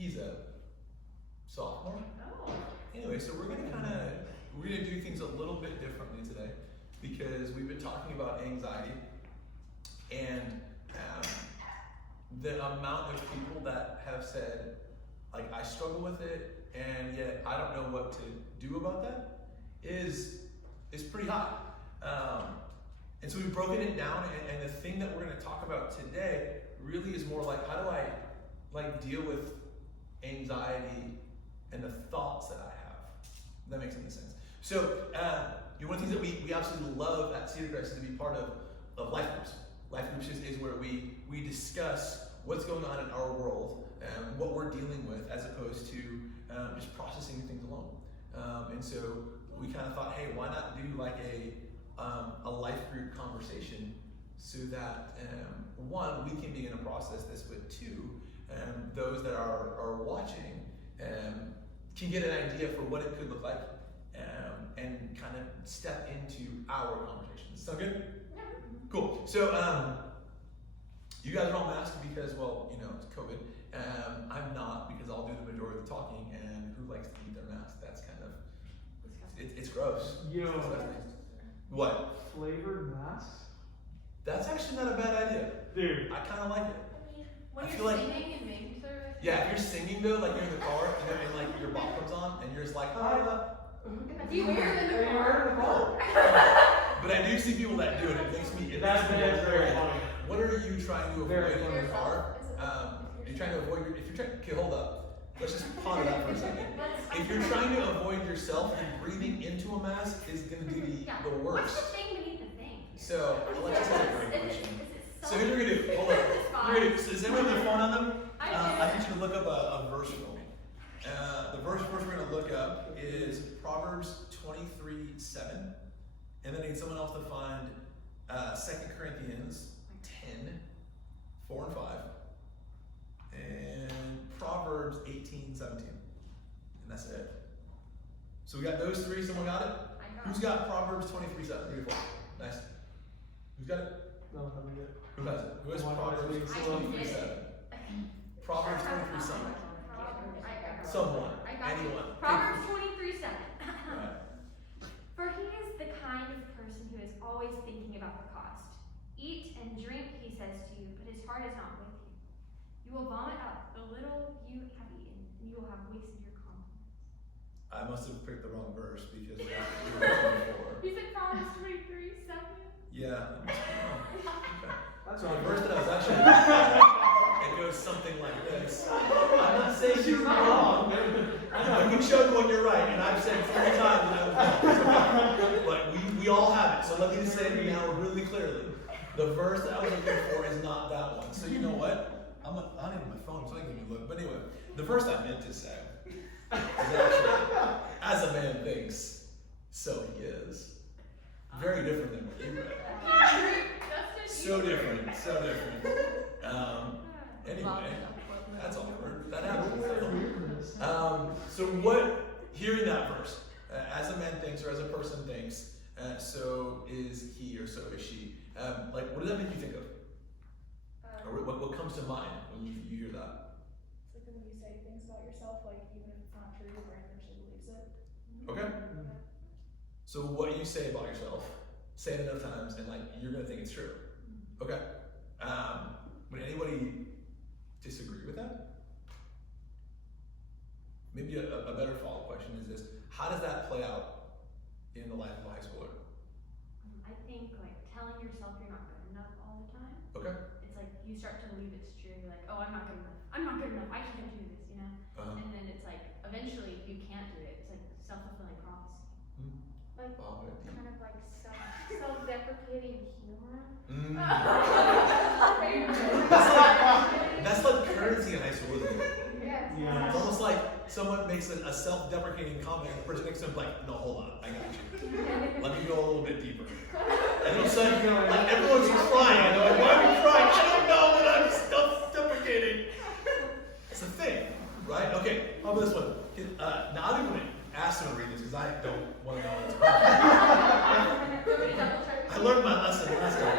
He's a sophomore. Oh. Anyway, so we're gonna do things a little bit differently today because we've been talking about anxiety and the amount of people that have said, like, I struggle with it and yet I don't know what to do about that is pretty high. And so we've broken it down, and the thing that we're going to talk about today really is more like, how do I deal with anxiety and the thoughts that I have? If that makes any sense. So one of the things that we absolutely love at Cedar Crest is to be part of life groups. Life groups is where we discuss what's going on in our world and what we're dealing with, as opposed to just processing things alone. And so we kind of thought, hey, why not do like a life group conversation so that one, we can begin to process this, but two, those that are watching can get an idea for what it could look like and kind of step into our conversations. Sound good? Yeah. Cool. So you guys are all masked because, well, it's COVID. I'm not, because I'll do the majority of the talking, and who likes to eat their mask? That's kind of, it's gross. Yo. What? Flavored masks? That's actually not a bad idea. Dude. I kind of like it. When I you're feel like- singing and making service. Yeah, if you're singing though, like you're in the car, and like your bop comes on, and you're just like, Do you wear it in the car? But I do see people that do it. It makes me That's very funny. What are you trying to avoid Very in funny. your car? Are you trying to avoid if you're trying, okay, hold up. Let's just ponder that for a second. If you're trying to avoid yourself, then breathing into a mask is going to do the What's worst. the thing beneath the thing? So, Alexis has a great question. So here's what we're going to do. Hold up. It's fine. We're gonna do. So does anyone have their phone on them? I do. I need you to look up a verse for me. The verse we're going to look up is Proverbs 23:7. And then I need someone else to find 2 Corinthians 10:4 and 5. And Proverbs 18:17. And that's it. So we got those three. Someone got it? I got Who's it. got Proverbs 23:7? Beautiful. Nice. Who's got it? No, let me get it. Who has it? Who has One, Proverbs five, 23:7? Proverbs 23:7. Someone. I got it. Anyone. Proverbs 23:7. Right. For he is the kind of person who is always thinking about the cost. Eat and drink, he says to you, but his heart is not with you. You will vomit up the little you have eaten, and you will have wasted your confidence. I must have picked the wrong verse because we have to do it before. You said Proverbs 23:7. Yeah. Okay. That's So the right. verse that I was actually it goes something like this. I'm not saying She's you're not wrong. wrong. I can show you when you're right, and I've said 3 times that I was wrong. It's okay. But we all have it. So let me just say it now really clearly. The verse that I was looking for is not that one. So you know what? I don't have my phone, so I can even look. But anyway, the verse I meant to say is actually, as a man thinks, so he is. Very different than what you read. So different. Anyway, that's awkward. That happens. So hearing that verse, as a man thinks or as a person thinks, so is he or so is she. What does that make you think of? Or what comes to mind when you hear that? It's like when you say things about yourself, like even if it's not true, your brain actually believes it. Okay. So what you say about yourself, say it enough times, and you're gonna think it's true. Okay. Would anybody disagree with that? Maybe a better follow-up question is this: how does that play out in the life of a high schooler? I think telling yourself you're not good enough all the time. Okay. It's like you start to believe it's true. You're like, oh, I'm not good enough. I'm not good enough. I can't do this, Uh-huh. And then it's like eventually you can't do it. It's like self-fulfilling prophecy. Like Wow, right. kind of like self-deprecating humor. That's like currency in high school, isn't it? Yes. Yeah. It's almost like someone makes a self-deprecating comment, and the person next to him like, no, hold on, I got you. Let me go a little bit deeper. And all of a sudden, everyone's crying. And they're like, why are we crying? I don't know that I'm self-deprecating. It's a thing, right? Okay, how about this one? Now I'm going to ask them to read this because I don't want to know what's wrong. I learned my lesson last time.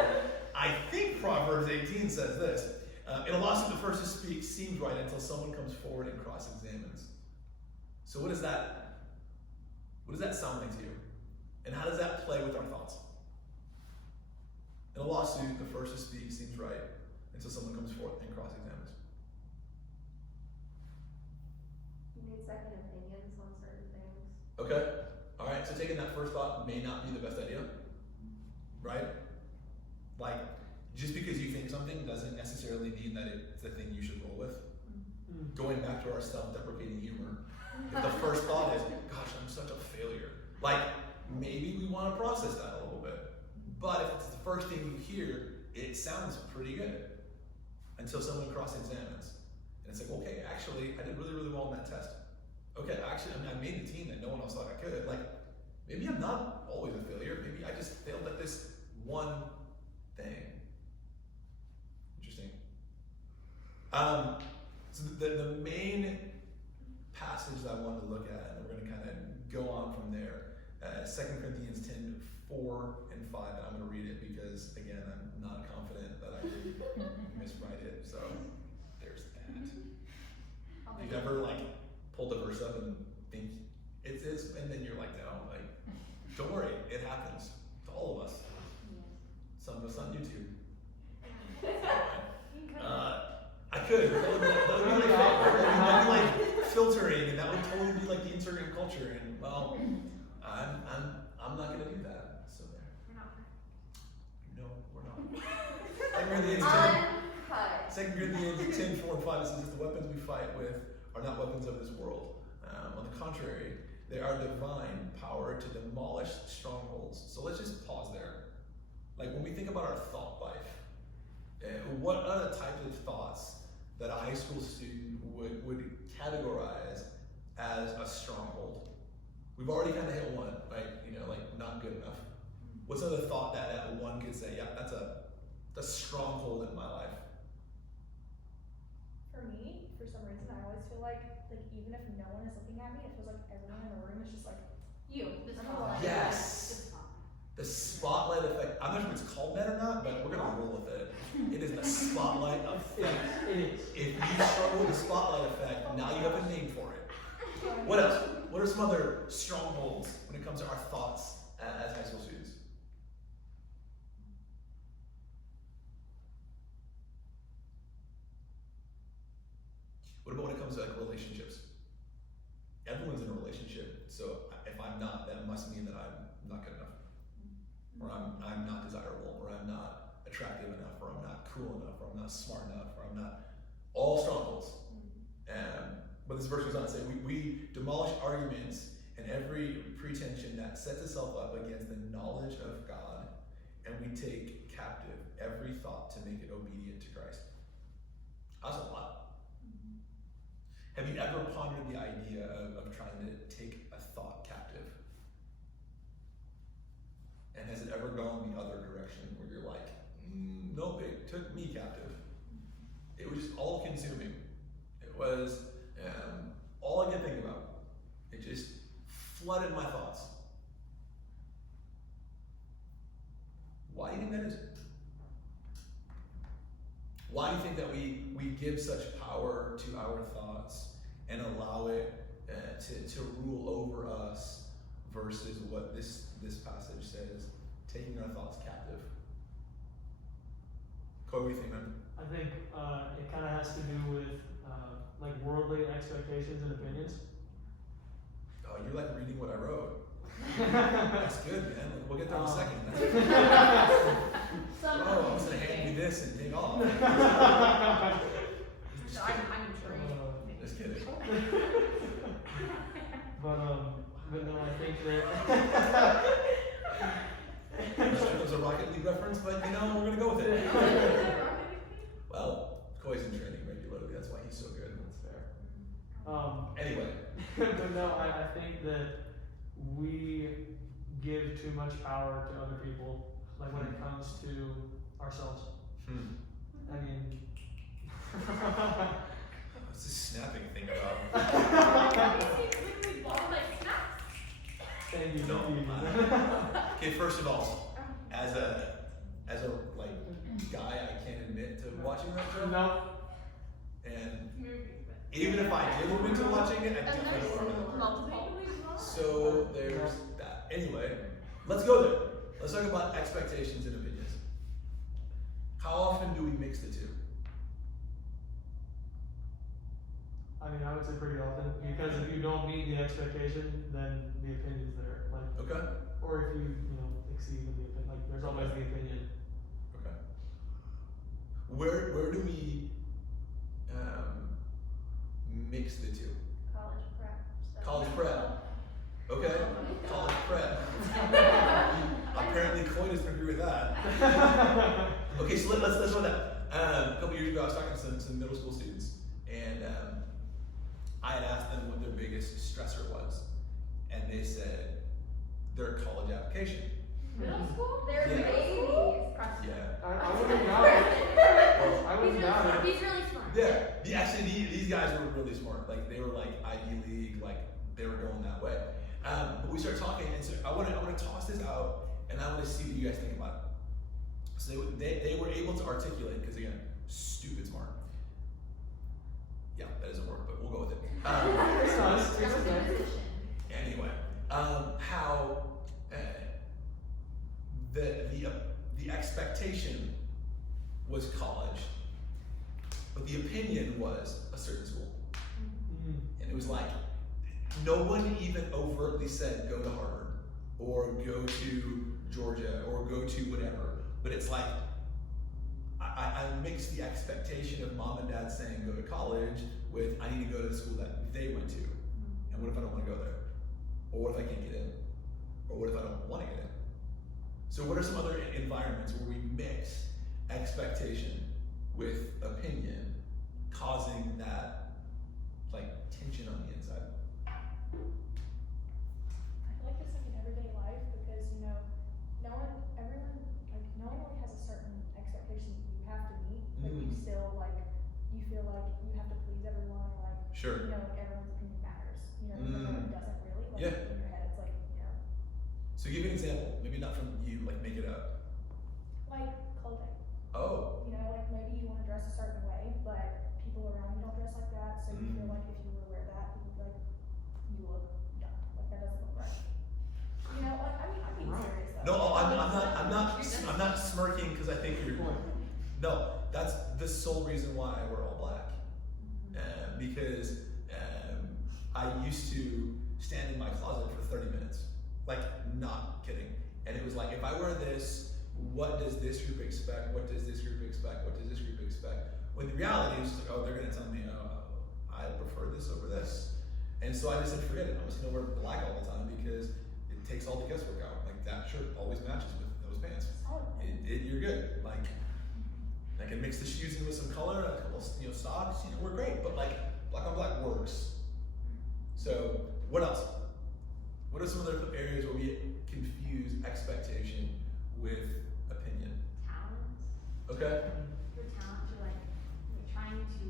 I think Proverbs 18 says this. In a lawsuit, the first to speak seems right until someone comes forward and cross-examines. So what does that sound like to you? And how does that play with our thoughts? In a lawsuit, the first to speak seems right until someone comes forth and cross-examines. You need second opinions on certain things. Okay? Alright, so taking that first thought may not be the best idea. Right? Like, just because you think something doesn't necessarily mean that it's the thing you should roll with. Going back to our self-deprecating humor, if the first thought is, gosh, I'm such a failure, like, maybe we want to process that a little bit. But if it's the first thing you hear, it sounds pretty good until someone cross-examines. And it's like, okay, actually, I did really, really well in that test. Okay, actually, I made the team that no one else thought I could. Like, maybe I'm not always a failure. Maybe I just failed at this one thing. Interesting. So the main passage that I wanted to look at, and we're going to kind of go on from there, 2 Corinthians 10:4 and 5, and I'm going to read it because, again, I'm not confident that I did miswrite it, so there's that. You've ever, like, pulled the verse up and think it's this, and then you're like, no, like, don't worry, it happens to all of us. Some of us on YouTube. I could. That would be like filtering, and that would totally be like the Instagram culture. And well, I'm not gonna do that. So there. We're not. No, we're not. Uncut. 2 Corinthians 10:4 and 5 says, the weapons we fight with are not weapons of this world. On the contrary, they are divine power to demolish strongholds. So let's just pause there. Like when we think about our thought life, what are the types of thoughts that a high school student would categorize as a stronghold? We've already kind of hit one, right? Like not good enough. What's another thought that one could say, yeah, that's a stronghold in my life? For me, for some reason, I always feel like even if no one is looking at me, it feels like everyone in the room is just like, You. The I'm spotlight. alive. Yes. The spotlight effect. I'm not sure if it's called that or not, but we're gonna roll with it. It is the spotlight effect. It is. If you struggle with the spotlight effect, now you have a name for it. What else? What are some other strongholds when it comes to our thoughts as high school students? What about when it comes to like relationships? Everyone's in a relationship, so if I'm not, that must mean that I'm not good enough, or I'm not desirable, or I'm not attractive enough, or I'm not cool enough, or I'm not smart enough, or I'm not. All strongholds. But this verse goes on to say, we demolish arguments and every pretension that sets itself up against the knowledge of God, and we take captive every thought to make it obedient to Christ. That's a lot. Have you ever pondered the idea of trying to take a thought captive? And has it ever gone the other direction where you're like, nope, it took me captive. It was just all consuming. It was all I could think about. It just flooded my thoughts. Why do you think that is? Why do you think that we give such power to our thoughts and allow it to rule over us versus what this passage says, taking our thoughts captive? Corey, what do you think, man? I think it kind of has to do with like worldly expectations and opinions. Oh, you're like reading what I wrote. That's good, man. We'll get there in a second. Oh, I'm just gonna hand you this and take off. Just kidding. I'm trained. Just kidding. But no, I think that It was a Rocket League reference, but we're gonna go with it. Well, Coy's in training regularly. That's why he's so good. that's fair. Anyway, But no, I think that we give too much power to other people, like when it comes to ourselves. I mean, what's this snapping thing about? thank you. No. Thank you. Okay, first of all, as a like guy, I can't admit to watching that show. No, Even if I did look into watching it, I And definitely there's don't remember. multiple. So there's that. Anyway, let's go there. Let's talk about expectations and opinions. How often do we mix the two? I mean, I would say pretty often, because if you don't meet the expectation, then the opinion's there. Like, Okay. or if you exceed the opinion, like there's always the opinion. Okay. Where do we mix the two? College prep. stuff. College prep. Okay. College prep. Apparently, Coy doesn't agree with that. Okay, so let's run that. A couple years ago, I was talking to some middle school students, and I had asked them what their biggest stressor was, and they said their college application. Middle school? They're Yeah. babies. Yeah. I wouldn't doubt it. I wouldn't doubt it. He's really smart. Yeah. Actually, these guys were really smart. Like they were like Ivy League, like they were going that way. But we started talking, and so I want to toss this out, and I want to see what you guys think about it. So they were able to articulate, because again, stupid smart. Yeah, that doesn't work, but we'll go with it. It's nice. That was the position. Anyway, how the expectation was college, but the opinion was a certain school, and it was like no one even overtly said go to Harvard or go to Georgia or go to whatever, but it's like I mixed the expectation of mom and dad saying go to college with I need to go to the school that they went to, and what if I don't want to go there, or what if I can't get in, or what if I don't want to get in? So what are some other environments where we mix expectation with opinion, causing that like tension on the inside? I feel like just like in everyday life, because no one really has a certain expectation you have to meet, but you still you feel like you have to please everyone, or like Sure. like everyone's opinion matters. Even though it doesn't really. Like Yeah. in your head, it's like So give me an example, maybe not from you, like make it up. like clothing. Oh, Like maybe you want to dress a certain way, but people around you don't dress like that, so you feel like if you were to wear that, people would be like, you look dumb. Like that doesn't look right. I'm being Right. serious though. no, I'm not smirking because I think you're. No, that's the sole reason why I wear all black. Because I used to stand in my closet for 30 minutes. Like, not kidding. And it was like, if I wear this, what does this group expect? What does this group expect? What does this group expect? When the reality is like, oh, they're gonna tell me, I prefer this over this. And so I just said, forget it. I'm just gonna wear black all the time because it takes all the guesswork out. Like that shirt always matches with those pants. You're good. Like, I can mix the shoes in with some color, a couple, socks. We're great. But like, black on black works. So, what else? What are some other areas where we confuse expectation with opinion? Talents. Okay. Your talents are like trying to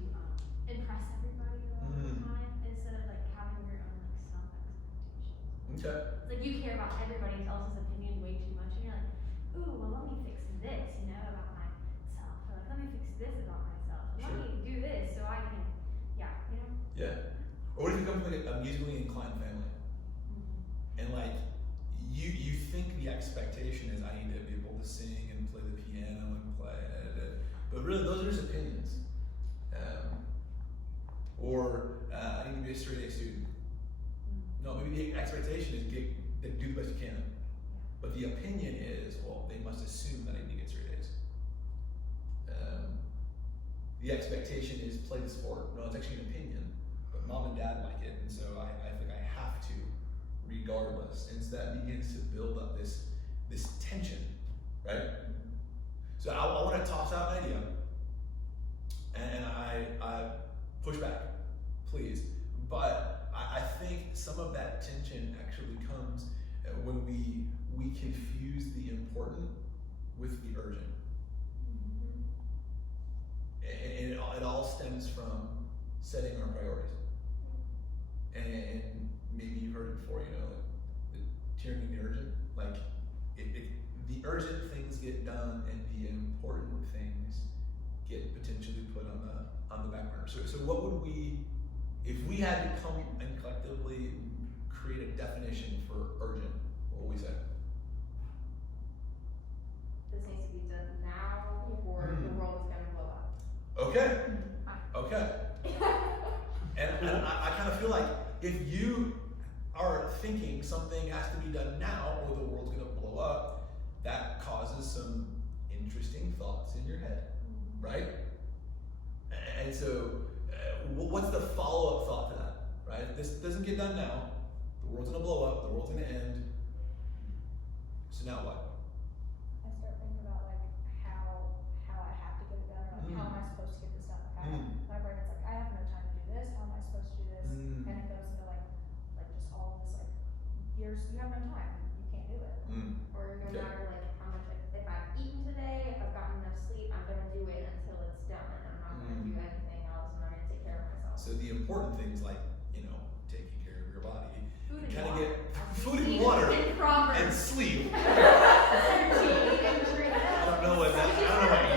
impress everybody all the time instead of like having your own like self-expectations. Okay. It's like you care about everybody else's opinion way too much, and you're like, ooh, well let me fix this, about myself. Or like let me fix this about myself. Let Sure. me do this so I can, Yeah. Or what if you come from a musically inclined family? And like, you think the expectation is I need to be able to sing and play the piano and play, but really those are just opinions. Or I need to be a straight A student. No, maybe the expectation is do the best you can. But the opinion is, well, they must assume that I need to get straight A's. The expectation is play the sport. No, it's actually an opinion, but mom and dad like it, and so I think I have to, regardless. And so that begins to build up this tension, right? So I want to toss out an idea, and I push back, please. But I think some of that tension actually comes when we confuse the important with the urgent. And it all stems from setting our priorities. And maybe you've heard it before, like the tyranny of the urgent. Like the urgent things get done, and the important things get potentially put on the back burner. So what would we if we had to come and collectively create a definition for urgent, what would we say? This needs to be done now, or the world is gonna blow up. Okay. Okay. And I kind of feel like if you are thinking something has to be done now or the world's going to blow up, that causes some interesting thoughts in your head, right? And so, what's the follow-up thought to that, right? If this doesn't get done now, the world's going to blow up, the world's going to end. So now what? I start thinking about like how I have to get it done, or like how am I supposed to get this done? Like my brain is like, I have no time to do this. How am I supposed to do this? And it goes into like just all of this like years. You have no time. You can't do it. Or no Okay. matter like how much, like, if I've eaten today, if I've gotten enough sleep, I'm gonna do it until it's done, and I'm not gonna do anything else. I'm not gonna take care of myself. So the important things like, taking care of your body, Food and kind of water. get food and water In and Proverbs. sleep. Energy and drink. I don't know what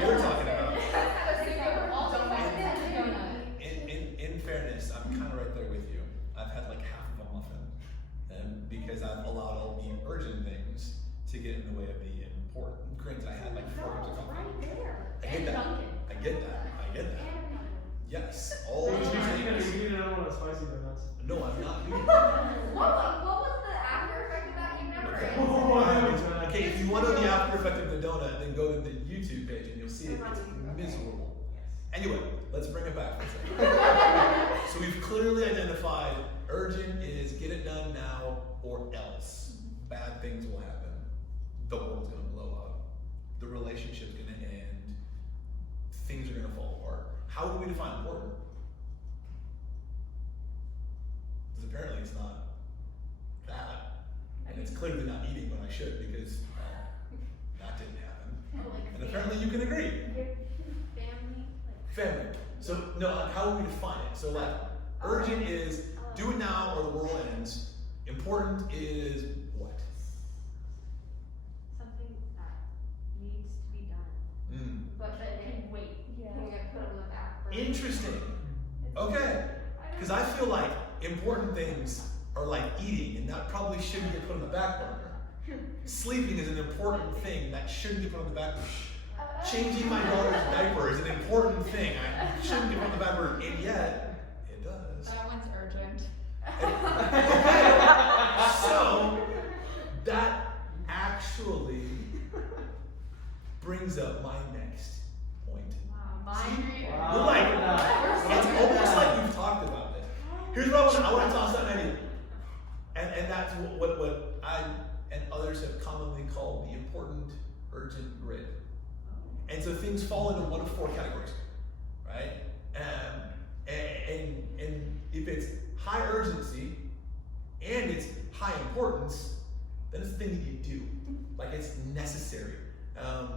you're talking about. In fairness, I'm kind of right there with you. I've had like half of a muffin, and because I've allowed all the urgent things to get in the way of the important. Granted, I had like 4 grams of coffee. Right there. I get that. I get that. Yes, all You those things. didn't know what spicy donuts. No, I'm not doing What was the after effect of that? You never answered. Okay, if you want to know the after effect of the donut, then go to the YouTube page and you'll see it. It's miserable. Anyway, let's bring it back for a second. So we've clearly identified urgent is get it done now or else. Bad things will happen. The world's going to blow up. The relationship's going to end. Things are going to fall apart. How do we define important? Because apparently it's not that. And it's clearly not eating when I should because that didn't happen. And apparently you can agree. Family. So no, how do we define it? So like urgent is do it now or the world ends. Important is what? Something that needs to be done. But then Can wait. Yeah. you get put on the back burner. Interesting. Okay. Because I feel like important things are like eating, and that probably shouldn't get put on the back burner. Sleeping is an important thing that shouldn't get put on the back burner. Changing my daughter's diaper is an important thing. I shouldn't get put on the back burner, and yet it does. That one's urgent. Okay. So that actually brings up my next point. See? Wow. We're like, it's almost like we've talked about this. Here's what I want to toss out an idea. And that's what I and others have commonly called the important urgent grid. And so things fall into one of 4 categories, right? And if it's high urgency and it's high importance, then it's a thing that you do. Like it's necessary.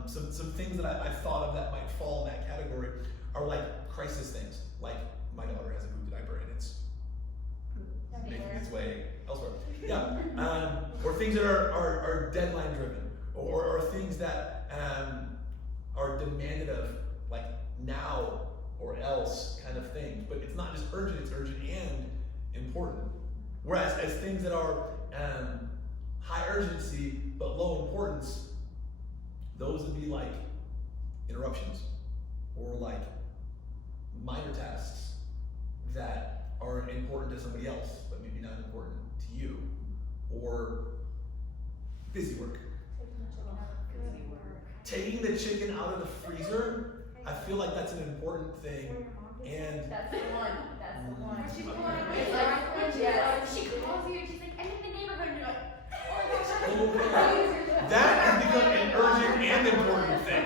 Some things that I've thought of that might fall in that category are like crisis things. Like my daughter has a poop diaper and it's making its way elsewhere. Yeah. Or things that are deadline driven, or things that are demanded of like now or else kind of things. But it's not just urgent, it's urgent and important. Whereas as things that are high urgency but low importance, those would be like interruptions or like minor tasks that are important to somebody else but maybe not important to you, or busy work. Taking the chicken out of the freezer, I feel like that's an important thing. And That's the one. That's the one. She It's calls you and she's like, I'm in the neighborhood, and you're like, oh my gosh. that has become an urgent and important thing,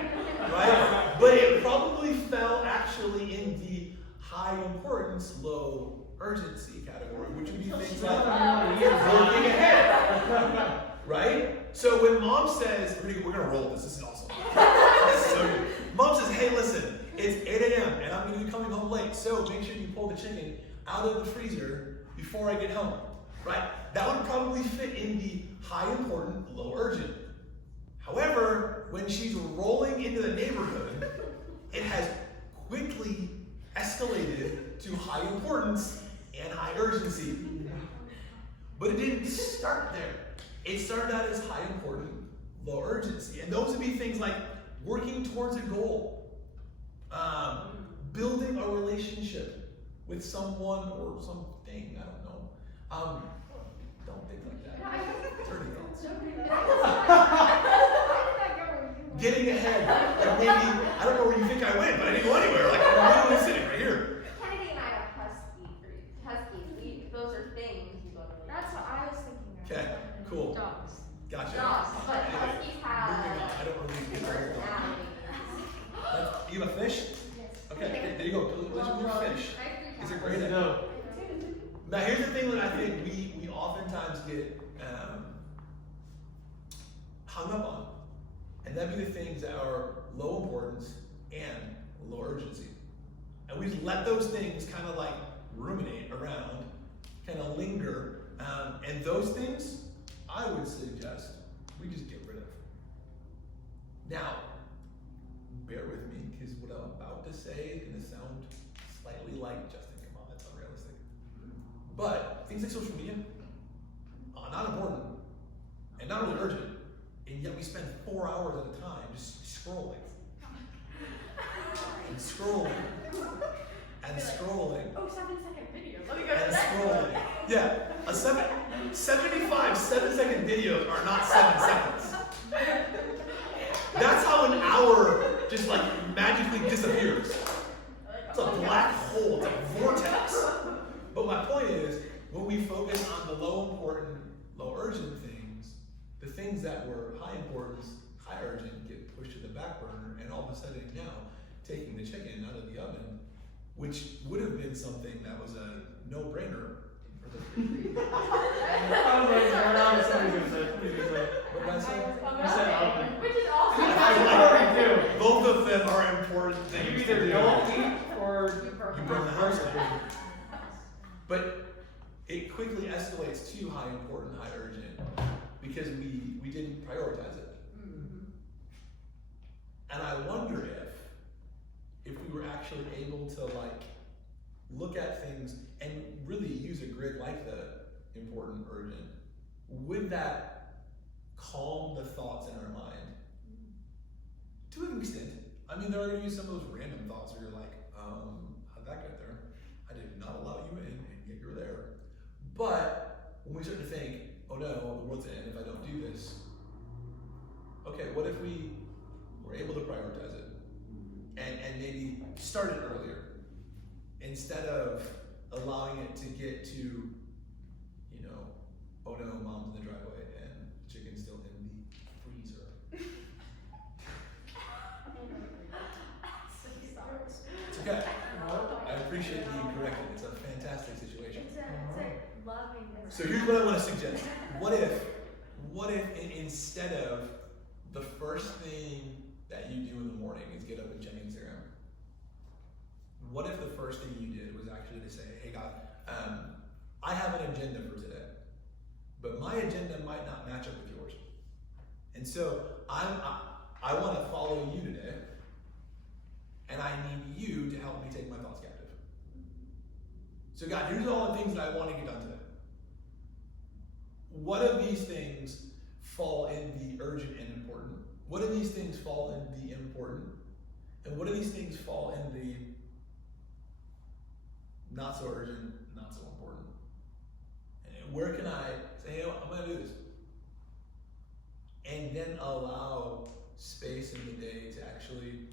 right? But it probably fell actually in the high importance, low urgency category, which would be things like working ahead, right? So when mom says, we're gonna roll this is awesome. This is so good. Mom says, hey, listen, it's 8 a.m. and I'm gonna be coming home late, so make sure you pull the chicken out of the freezer before I get home, right? That would probably fit in the high important, low urgent. However, when she's rolling into the neighborhood, it has quickly escalated to high importance and high urgency. But it didn't start there. It started out as high important, low urgency. And those would be things like working towards a goal, building a relationship with someone or something, I don't know. Don't think like that. Turn it on. Getting ahead. Like maybe, I don't know where you think I went, but I didn't go anywhere. Like I'm literally sitting right here. Kennedy and I have huskies. Those are things you go to. That's what I was thinking of. Okay, cool. Dogs. Gotcha. Dogs, but Anyway, huskies have moving on. I don't really get where you're going. personalities. You have a fish? Okay, there you go. Build your fish. It's a great idea. No. Now here's the thing that I think we oftentimes get hung up on. And that'd be the things that are low importance and low urgency. And we just let those things kind of like ruminate around, kind of linger. And those things, I would suggest we just get rid of. Now, bear with me, because what I'm about to say is going to sound slightly like Justin. Come on, that's unrealistic. But things like social media, not important and not really urgent, and yet we spend 4 hours at a time just scrolling and scrolling and scrolling. Oh, 7-second video. Let me go to And that. scrolling. Yeah, 75 7-second videos are not 7 seconds. That's how an hour just like magically disappears. It's a black hole, it's a vortex. But my point is, when we focus on the low important, low urgent things, the things that were high importance, high urgent get pushed to the back burner, and all of a sudden now, taking the chicken out of the oven, which would have been something that was a no-brainer for the free. I was like, what else are you gonna say? What are you gonna say? What did I say? You said oven. Which is also I like it Both of them are important too. things. You to either do. don't eat or You burn the house down. But it quickly escalates to high important, high urgent, because we didn't prioritize it. And I wonder if we were actually able to like look at things and really use a grid like the important, urgent, would that calm the thoughts in our mind? To an extent. I mean, there are going to be some of those random thoughts where you're like, how'd that get there? I did not allow you in, and yet you're there. But when we start to think, oh no, the world's gonna end if I don't do this. Okay, what if we were able to prioritize it and maybe start it earlier instead of allowing it to get to, you know, oh no, mom's in the driveway and chicken's still in the freezer. It's okay. I appreciate being corrected. It's a fantastic situation. It's a loving. So here's what I want to suggest. What if instead of the first thing that you do in the morning is get up and check Instagram, what if the first thing you did was actually to say, hey God, I have an agenda for today, but my agenda might not match up with yours. And so I want to follow you today, and I need you to help me take my thoughts captive. So God, here's all the things that I want to get done today. What of these things fall in the urgent and important? What of these things fall in the important? And what of these things fall in the not so urgent, not so important? And where can I say, hey, I'm going to do this? And then allow space in the day to actually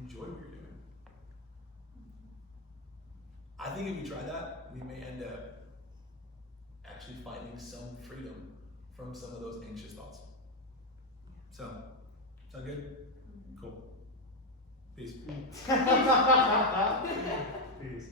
enjoy what you're doing. I think if we try that, we may end up actually finding some freedom from some of those anxious thoughts. So, sound good? Cool. Peace. Peace.